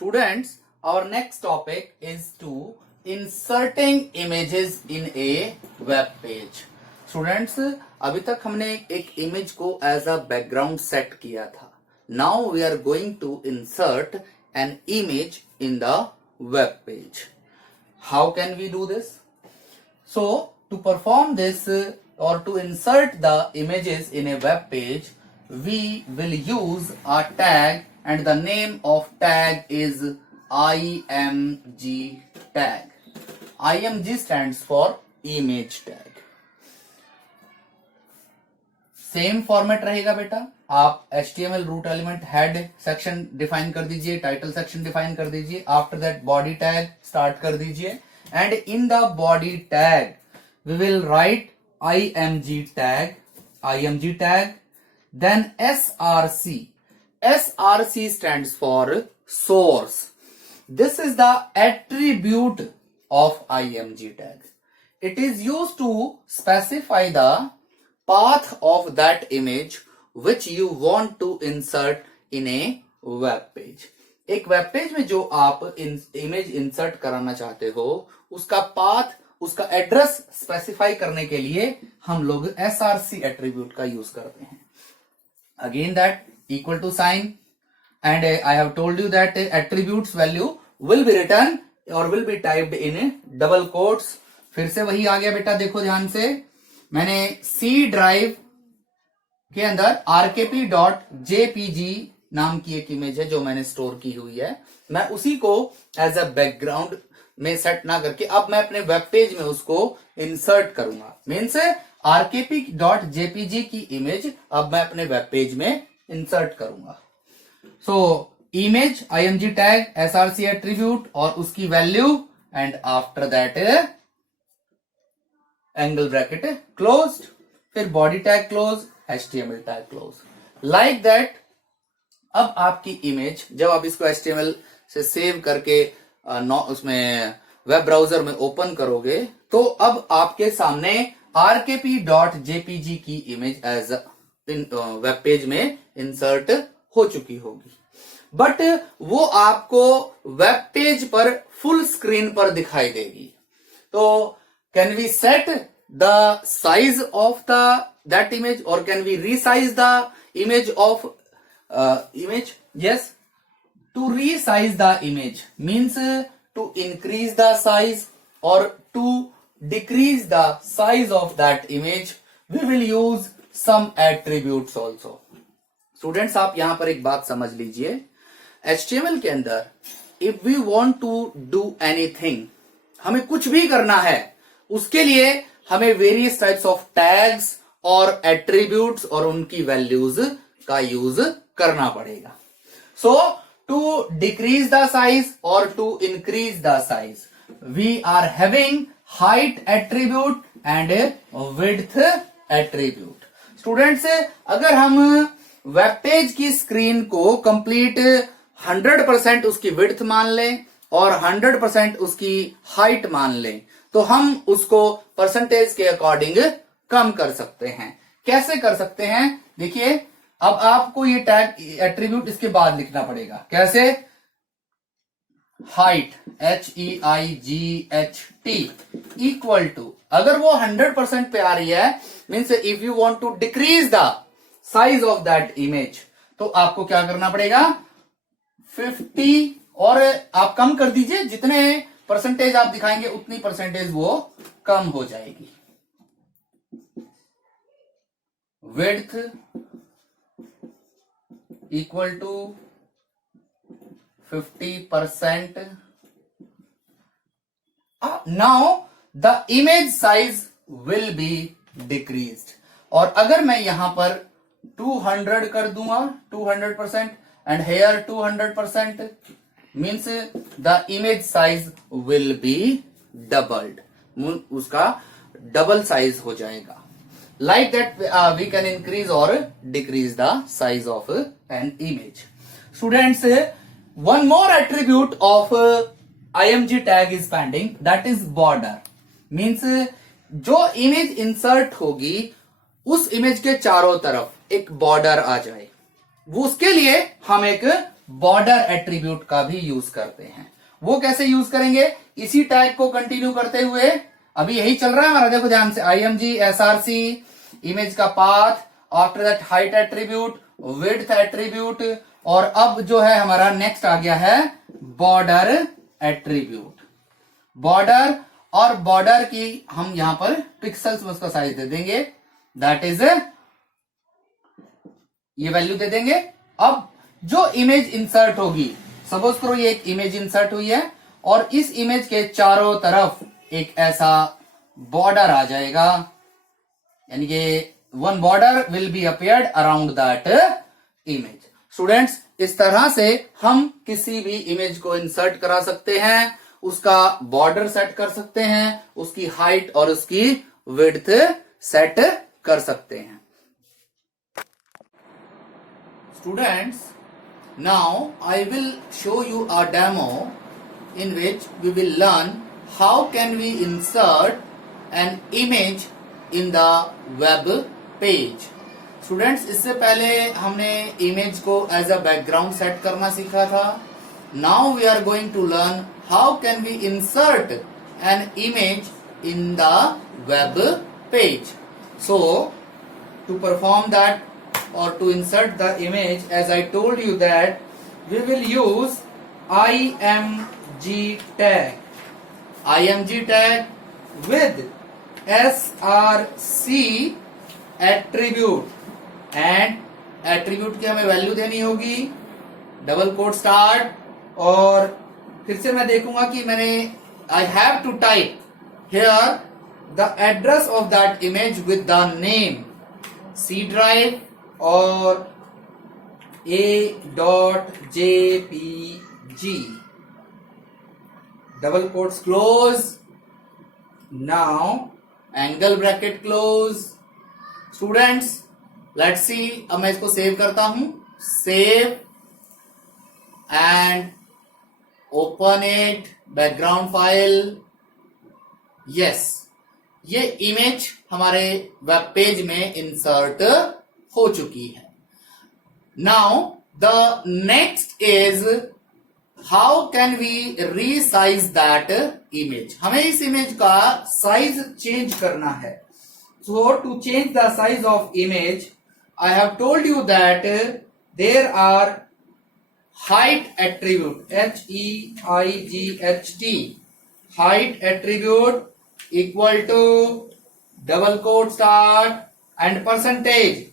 Students, our next topic is to inserting images in a web page. Students, अभी तक हमने एक image को एज अ बैकग्राउंड सेट किया था. Now we are going to insert an image in the web page. How can we do this? So, to perform this or to insert the images in a web page, we will use a tag and the name of tag is img tag. img stands for image tag. Same format रहेगा बेटा. आप HTML root element head section define कर दीजिए, title section define कर दीजिए, after that body tag start कर दीजिए and in the body tag we will write img tag, then src stands for source. This is the attribute of img tag. It is used to specify the path of that image which you want to insert in a web page. एक web page में जो आप image insert कराना चाहते हो उसका path, उसका address specify करने के लिए हम लोग src एट्रीब्यूट का यूज करते हैं. Again that equal to sign and I have told you that attributes value will be return or will be typed in double quotes. फिर से वही आ गया बेटा, देखो ध्यान से. मैंने सी ड्राइव के अंदर rkp.jpg नाम की एक इमेज है जो मैंने स्टोर की हुई है. मैं उसी को एज अ बैकग्राउंड में सेट ना करके अब मैं अपने वेब पेज में उसको इंसर्ट करूंगा. मीन्स rkp.jpg की इमेज अब मैं अपने वेब पेज में इंसर्ट करूंगा. So image img tag src attribute और उसकी value and after that angle bracket closed, फिर body tag close, HTML tag close. Like that अब आपकी इमेज जब आप इसको HTML से सेव करके उसमें वेब ब्राउजर में ओपन करोगे तो अब आपके सामने rkp.jpg की इमेज एज वेब पेज में इंसर्ट हो चुकी होगी. बट वो आपको वेब पेज पर फुल स्क्रीन पर दिखाई देगी. तो can we set the size of that image or can we resize the image of image? Yes, to resize the image means to increase the size or to decrease the size of that image we will use some attributes also. Students, आप यहां पर एक बात समझ लीजिए. HTML के अंदर if we want to do anything, हमें कुछ भी करना है उसके लिए हमें वेरियस टाइप्स ऑफ टैग्स और एट्रीब्यूट्स और उनकी वैल्यूज का यूज करना पड़ेगा. So to decrease the size और to increase the size we are having height attribute and width attribute. Students, अगर हम वेब पेज की स्क्रीन को कंप्लीट 100% उसकी विड्थ मान लें और 100% उसकी हाइट मान लें तो हम उसको परसेंटेज के अकॉर्डिंग कम कर सकते हैं. कैसे कर सकते हैं? देखिए, अब आपको ये टैग एट्रीब्यूट इसके बाद लिखना पड़ेगा. कैसे? हाइट HEIGHT इक्वल टू, अगर वो 100% पे आ रही है means if you want to decrease the size of that image तो आपको क्या करना पड़ेगा? 50 और आप कम कर दीजिए. जितने परसेंटेज आप दिखाएंगे उतनी परसेंटेज वो कम हो जाएगी. Width equal to 50%. Now the image size will be decreased. और अगर मैं यहां पर 200 कर दूंगा 200% and here 200% means the image size will be doubled. उसका डबल साइज हो जाएगा. Like that we can increase or decrease the size of an image. Students, one more attribute of img tag is pending, that is border. Means जो image insert होगी उस image के चारों तरफ एक बॉर्डर आ जाए. वो उसके लिए हम एक बॉर्डर एट्रीब्यूट का भी यूज करते हैं। वो कैसे यूज करेंगे, इसी टैग को कंटिन्यू करते हुए, अभी यही चल रहा है हमारा, देखो ध्यान से, img src इमेज का path, after that height attribute, width attribute, और अब जो है हमारा नेक्स्ट आ गया है बॉर्डर एट्रीब्यूट। बॉर्डर, और बॉर्डर की हम यहां पर पिक्सल्स में उसका साइज दे देंगे, दैट इज ये वैल्यू दे देंगे। अब जो इमेज इंसर्ट होगी, सपोज करो ये एक इमेज इंसर्ट हुई है और इस इमेज के चारों तरफ एक ऐसा बॉर्डर आ जाएगा, यानी कि one border will be appeared around that image. Students, इस तरह से हम किसी भी इमेज को इंसर्ट करा सकते हैं, उसका बॉर्डर सेट कर सकते हैं, उसकी हाइट और उसकी विड्थ सेट कर सकते हैं। Students, now I will show you a demo in which we will learn how can we insert an image in the web page. Students, इससे पहले हमने इमेज को एज अ बैकग्राउंड सेट करना सीखा था। Now we are going to learn how can we insert an image in the web page. So, to perform that or to insert the image, as I told you that we will use img tag. img tag with src attribute, and attribute की हमें value देनी होगी, double quote start, और फिर से मैं देखूंगा कि मैंने I have to type here the address of that image with the name C drive और a.jpg, double quotes close, now angle bracket close. Students, let's see, अब मैं इसको सेव करता हूं, save and open it, background file. Yes, ये image हमारे web page में insert हो चुकी है। Now the next is how can we resize that image. हमें इस इमेज का साइज चेंज करना है। So to change the size of image, I have told you that there are height attribute, HEIGHT, height attribute equal to double quote start and percentage.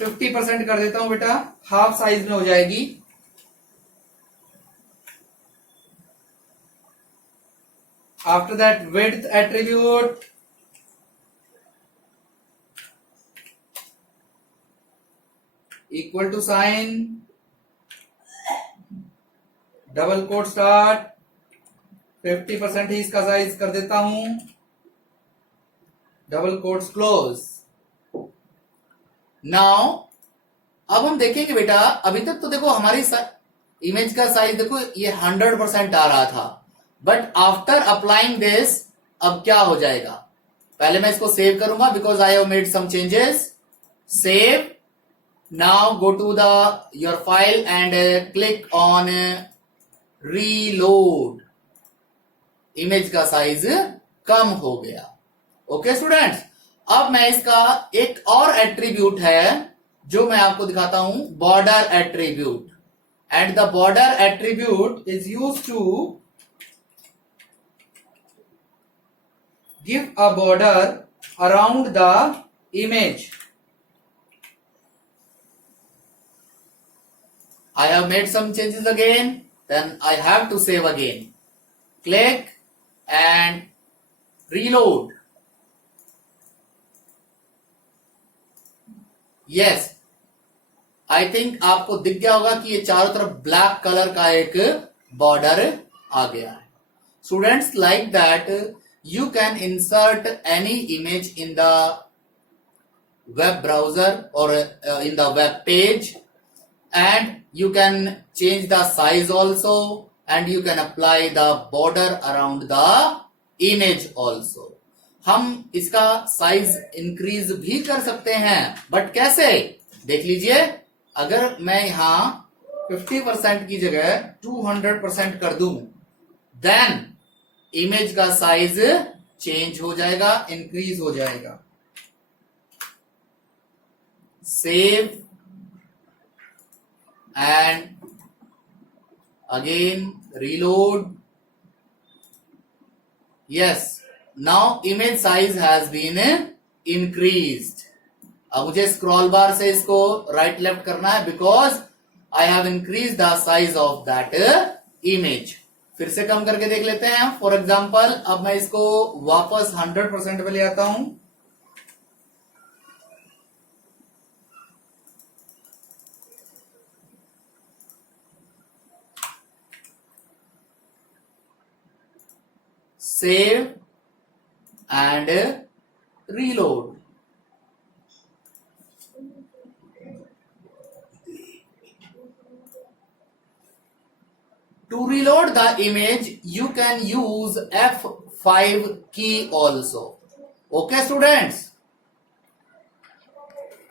50% कर देता हूं बेटा, half size में हो जाएगी। After that width attribute, equal to sign, double quote start, 50% ही इसका size कर देता हूं, डबल कोट्स क्लोज। नाउ अब हम देखेंगे बेटा, अभी तक तो देखो हमारी इमेज का साइज देखो ये 100% आ रहा था, बट आफ्टर अप्लाइंग दिस अब क्या हो जाएगा। पहले मैं इसको सेव करूंगा because I have made some changes. Save, now go to the your file and click on reload. Image का साइज कम हो गया। ओके स्टूडेंट्स, अब मैं इसका एक और एट्रीब्यूट है जो मैं आपको दिखाता हूं, border attribute. And the border attribute is used to give a border around the image. I have made some changes again, then I have to save again. Click and reload. Yes, I think आपको दिख गया होगा कि ये चारों तरफ black colour का एक बॉर्डर आ गया है। Students, like that you can insert any image in the web browser or in the web page, and you can change the size also, and you can apply the border around the image also. हम इसका size increase भी कर सकते हैं, but कैसे देख लीजिए। अगर मैं यहां 50% की जगह 200% कर दूं, देन इमेज का साइज चेंज हो जाएगा, इंक्रीज हो जाएगा। Save and again reload. Yes, now image size has been increased. अब मुझे स्क्रॉल बार से इसको राइट लेफ्ट करना है, because I have increase the size of that image. फिर से कम करके देख लेते हैं। फॉर एग्जाम्पल, अब मैं इसको वापस 100% पे ले आता हूं। Save and reload. To reload the image, you can use F5 key also. Okay, students?